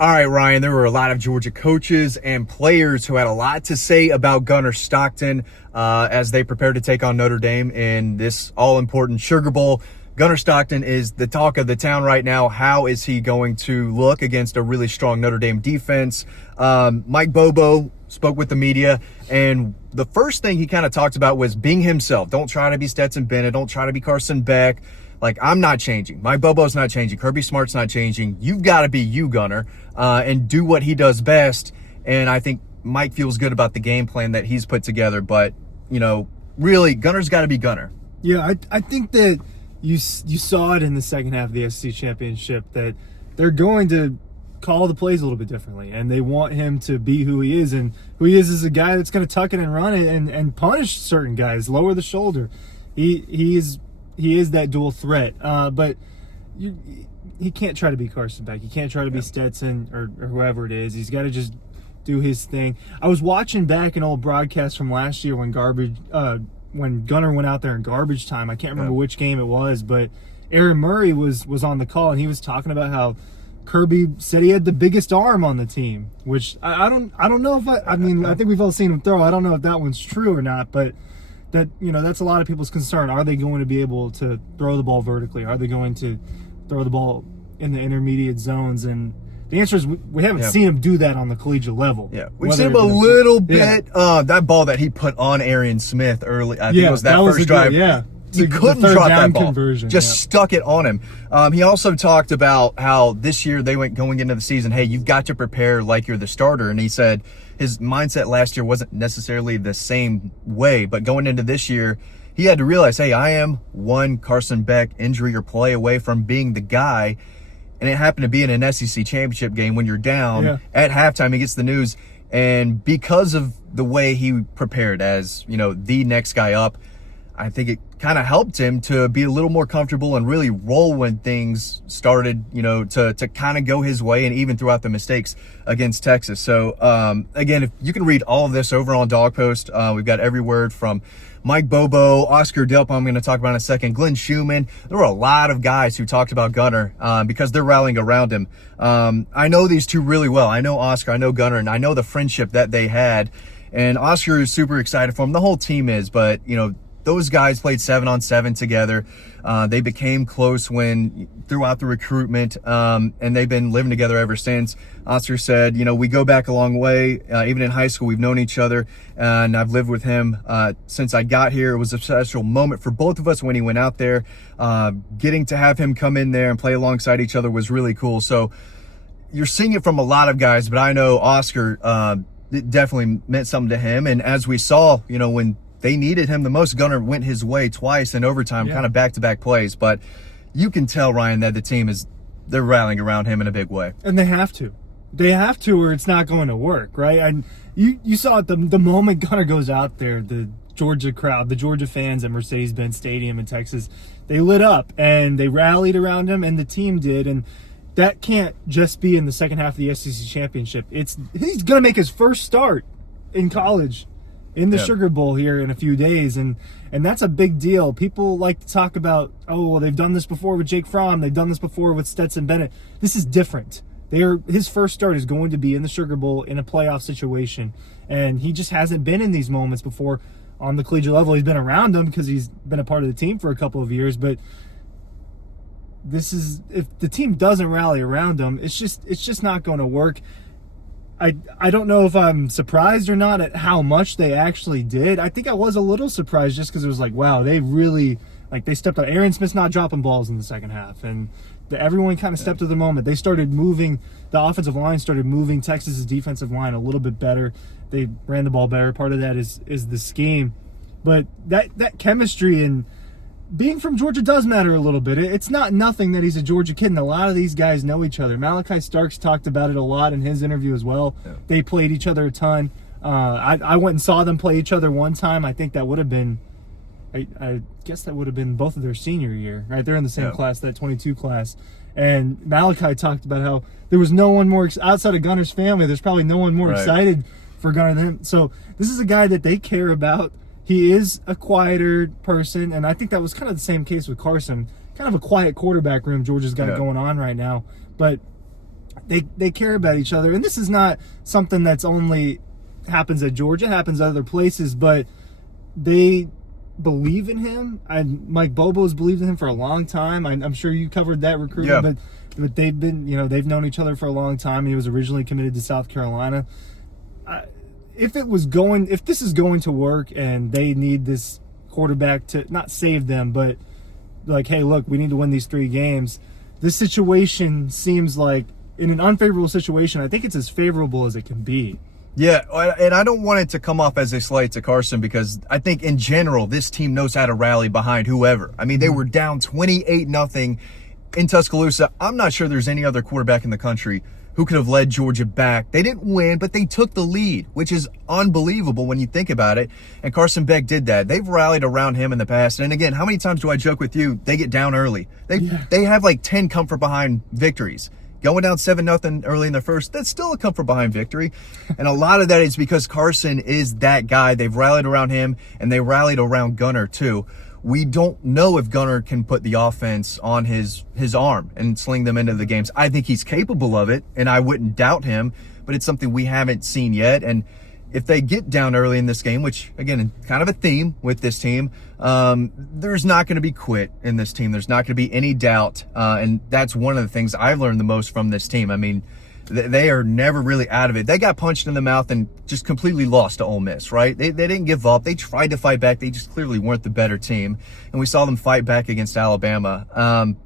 All right, Ryan, there were a lot of Georgia coaches and players who had a lot to say about Gunnar Stockton as they prepare to take on Notre Dame in this all-important Sugar Bowl. Gunnar Stockton is the talk of the town right now. How is he going to look against a really strong Notre Dame defense? Mike Bobo spoke with the media, and the first thing he kind of talked about was being himself. Don't try to be Stetson Bennett. Don't try to be Carson Beck. Like, I'm not changing. Mike Bobo's not changing. Kirby Smart's not changing. You've got to be you, Gunnar, and do what he does best. And I think Mike feels good about the game plan that he's put together. But, you know, really, Gunnar's got to be Gunnar. Yeah, I think that you saw it in the second half of the SEC Championship that they're going to call the plays a little bit differently, and they want him to be who he is. And who he is a guy that's going to tuck it and run it and punish certain guys, lower the shoulder. He is that dual threat, but he can't try to be Carson Beck. He can't try to be Stetson or whoever it is. He's got to just do his thing. I was watching back an old broadcast from last year when Gunnar went out there in garbage time. I can't remember which game it was, but Aaron Murray was on the call, and he was talking about how Kirby said he had the biggest arm on the team, which I don't know if I mean, I think we've all seen him throw. I don't know if that one's true or not, but that, you know, that's a lot of people's concern. Are they going to be able to throw the ball vertically? Are they going to throw the ball in the intermediate zones? And the answer is we haven't seen him do that on the collegiate level. Yeah, we've seen him a little bit. That ball that he put on Arian Smith early, I think it was that first drive. He couldn't drop that ball. Just stuck it on him. He also talked about how this year they went going into the season, hey, you've got to prepare like you're the starter. And he said his mindset last year wasn't necessarily the same way, but going into this year, he had to realize, hey, I am one Carson Beck injury or play away from being the guy. And it happened to be in an SEC championship game when you're down at halftime. He gets the news. And because of the way he prepared as, you know, the next guy up, I think it kind of helped him to be a little more comfortable and really roll when things started, you know, to kind of go his way, and even throughout the mistakes against Texas. So, again, if you can read all of this over on Dawg Post, we've got every word from Mike Bobo, Oscar Delpa, I'm going to talk about in a second, Glenn Schumann. There were a lot of guys who talked about Gunnar because they're rallying around him. I know these two really well. I know Oscar, I know Gunnar, and I know the friendship that they had. And Oscar is super excited for him. The whole team is, but, you know, those guys played 7-on-7 together. They became close throughout the recruitment, and they've been living together ever since. Oscar said, you know, we go back a long way. Even in high school, we've known each other, and I've lived with him since I got here. It was a special moment for both of us when he went out there. Getting to have him come in there and play alongside each other was really cool. So you're seeing it from a lot of guys, but I know Oscar, it definitely meant something to him. And as we saw, you know, when they needed him the most, Gunnar went his way twice in overtime, kind of back-to-back plays. But you can tell, Ryan, that the team they're rallying around him in a big way. And they have to. They have to, or it's not going to work, right? And you saw it the moment Gunnar goes out there, the Georgia crowd, the Georgia fans at Mercedes-Benz Stadium in Texas, they lit up and they rallied around him, and the team did. And that can't just be in the second half of the SEC Championship. He's going to make his first start in college in the Sugar Bowl here in a few days, and that's a big deal. People like to talk about, oh, well, they've done this before with Jake Fromm, they've done this before with Stetson Bennett. This is different. His first start is going to be in the Sugar Bowl in a playoff situation, and he just hasn't been in these moments before on the collegiate level. He's been around them because he's been a part of the team for a couple of years, but if the team doesn't rally around him, it's just not going to work. I don't know if I'm surprised or not at how much they actually did. I think I was a little surprised just because it was like, wow, they really, they stepped up. Aaron Smith's not dropping balls in the second half, and everyone kind of stepped to the moment. They started moving, the offensive line started moving Texas's defensive line a little bit better. They ran the ball better. Part of that is the scheme. But that chemistry and being from Georgia does matter a little bit. It's not nothing that he's a Georgia kid, and a lot of these guys know each other. Malachi Starks talked about it a lot in his interview as well. Yeah. They played each other a ton. I went and saw them play each other one time. I think that would have been, I guess that would have been both of their senior year, right? They're in the same class, that 22 class. And Malachi talked about how there was no one more, outside of Gunnar's family, there's probably no one more excited for Gunnar than him. So this is a guy that they care about. He is a quieter person, and I think that was kind of the same case with Carson. Kind of a quiet quarterback room Georgia's got going on right now. But they care about each other. And this is not something that's only happens at Georgia, happens at other places, but they believe in him. Mike Bobo's believed in him for a long time. I'm sure you covered that recruitment, but they've been, they've known each other for a long time. He was originally committed to South Carolina. If this is going to work and they need this quarterback to not save them, but like, hey, look, we need to win these 3 games. This situation seems like, in an unfavorable situation, I think it's as favorable as it can be. Yeah, and I don't want it to come off as a slight to Carson, because I think in general this team knows how to rally behind whoever. I mean, they were down 28-0 in Tuscaloosa. I'm not sure there's any other quarterback in the country who could have led Georgia back. They didn't win, but they took the lead, which is unbelievable when you think about it. And Carson Beck did that. They've rallied around him in the past. And again, how many times do I joke with you? They get down early. They have like 10 comfort behind victories. Going down 7-0 early in the first, that's still a comfort behind victory. And a lot of that is because Carson is that guy. They've rallied around him, and they rallied around Gunnar too. We don't know if Gunnar can put the offense on his arm and sling them into the games. I think he's capable of it, and I wouldn't doubt him, but it's something we haven't seen yet. And if they get down early in this game, which, again, kind of a theme with this team, there's not going to be quit in this team. There's not going to be any doubt, and that's one of the things I've learned the most from this team. I mean, they are never really out of it. They got punched in the mouth and just completely lost to Ole Miss, right? They didn't give up. They tried to fight back. They just clearly weren't the better team, and we saw them fight back against Alabama.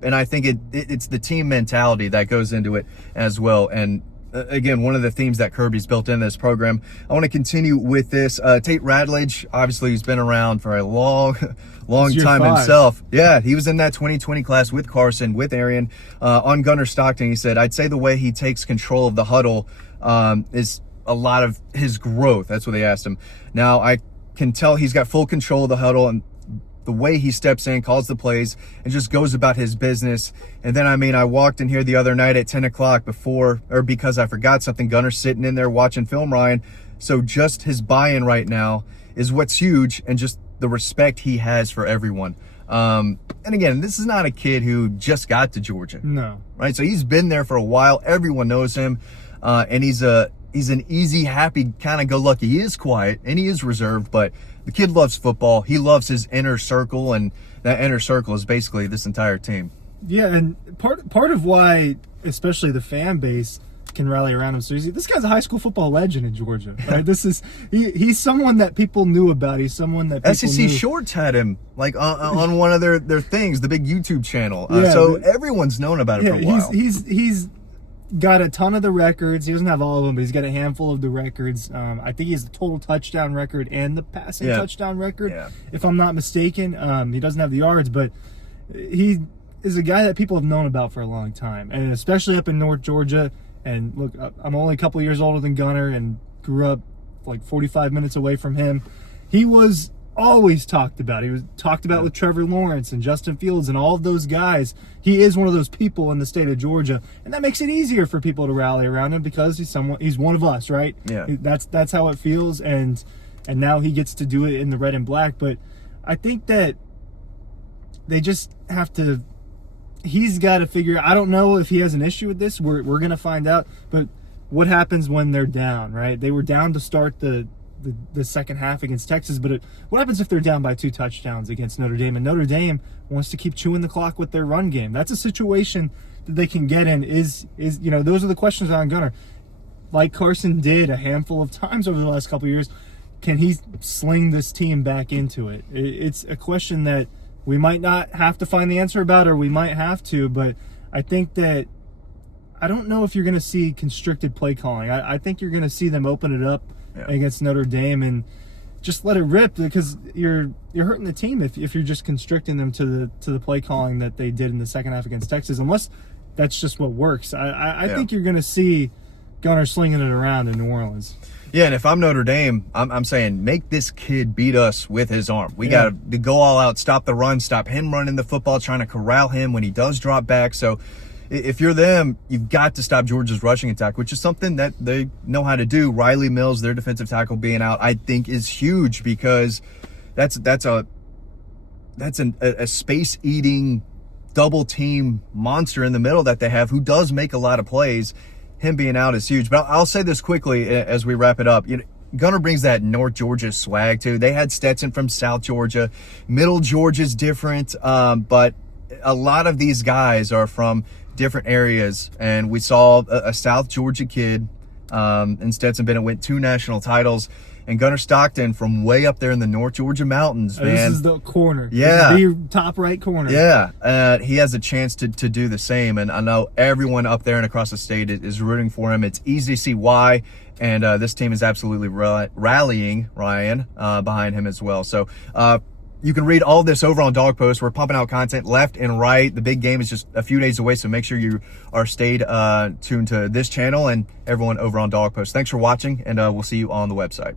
And I think it's the team mentality that goes into it as well. And again, one of the themes that Kirby's built in this program. I want to continue with this. Tate Radledge, obviously, he's been around for a long time himself. Yeah, he was in that 2020 class with Carson, with Arian, on Gunnar Stockton. He said, I'd say the way he takes control of the huddle is a lot of his growth. That's what they asked him. Now, I can tell he's got full control of the huddle, and the way he steps in, calls the plays, and just goes about his business. And then, I walked in here the other night at 10 o'clock because I forgot something. Gunner's sitting in there watching film, Ryan. So just his buy-in right now is what's huge, and just the respect he has for everyone. And again, this is not a kid who just got to Georgia. No. Right? So he's been there for a while. Everyone knows him. And he's an easy, happy, kind of go-lucky. He is quiet, and he is reserved, but the kid loves football. He loves his inner circle, and that inner circle is basically this entire team. Yeah, and part of why, especially the fan base, can rally around him so easy. This guy's a high school football legend in Georgia. Right? He's someone that people knew about. He's someone that people SEC knew. Shorts had him on one of their things, the big YouTube channel. So everyone's known about it for a while. He's got a ton of the records. He doesn't have all of them, but he's got a handful of the records. I think he has the total touchdown record and the passing touchdown record, if I'm not mistaken. He doesn't have the yards, but he is a guy that people have known about for a long time, and especially up in North Georgia. And look, I'm only a couple years older than Gunnar and grew up like 45 minutes away from him. He was always talked about. He was talked about with Trevor Lawrence and Justin Fields and all of those guys. He is one of those people in the state of Georgia, and that makes it easier for people to rally around him because he's one of us, right? Yeah. That's how it feels, and now he gets to do it in the red and black. But I think that they just have to. He's got to figure. I don't know if he has an issue with this. We're gonna find out. But what happens when they're down? Right? They were down to start the second half against Texas, but what happens if they're down by 2 touchdowns against Notre Dame? And Notre Dame wants to keep chewing the clock with their run game. That's a situation that they can get in. Is those are the questions on Gunnar. Like Carson did a handful of times over the last couple of years, can he sling this team back into it? It's a question that we might not have to find the answer about, or we might have to, but I think that I don't know if you're going to see constricted play calling. I think you're going to see them open it up against Notre Dame and just let it rip, because you're hurting the team if you're just constricting them to the play calling that they did in the second half against Texas, unless that's just what works. I think you're going to see Gunnar slinging it around in New Orleans. Yeah, and if I'm Notre Dame, I'm saying make this kid beat us with his arm. We got to go all out, stop the run, stop him running the football, trying to corral him when he does drop back. So if you're them, you've got to stop Georgia's rushing attack, which is something that they know how to do. Riley Mills, their defensive tackle, being out, I think is huge, because that's a space-eating double team monster in the middle that they have, who does make a lot of plays. him being out is huge. But I'll say this quickly as we wrap it up. Gunner brings that North Georgia swag too. They had Stetson from South Georgia. Middle Georgia's different, but a lot of these guys are from different areas. And we saw a South Georgia kid and Stetson Bennett went 2 national titles. And Gunner Stockton from way up there in the North Georgia mountains, man. This is the corner. Yeah. This is the top right corner. Yeah. He has a chance to do the same. And I know everyone up there and across the state is rooting for him. It's easy to see why. And this team is absolutely rallying Ryan behind him as well. So you can read all this over on Dawg Post. We're pumping out content left and right. The big game is just a few days away, so make sure you are stayed tuned to this channel and everyone over on Dawg Post. Thanks for watching, and we'll see you on the website.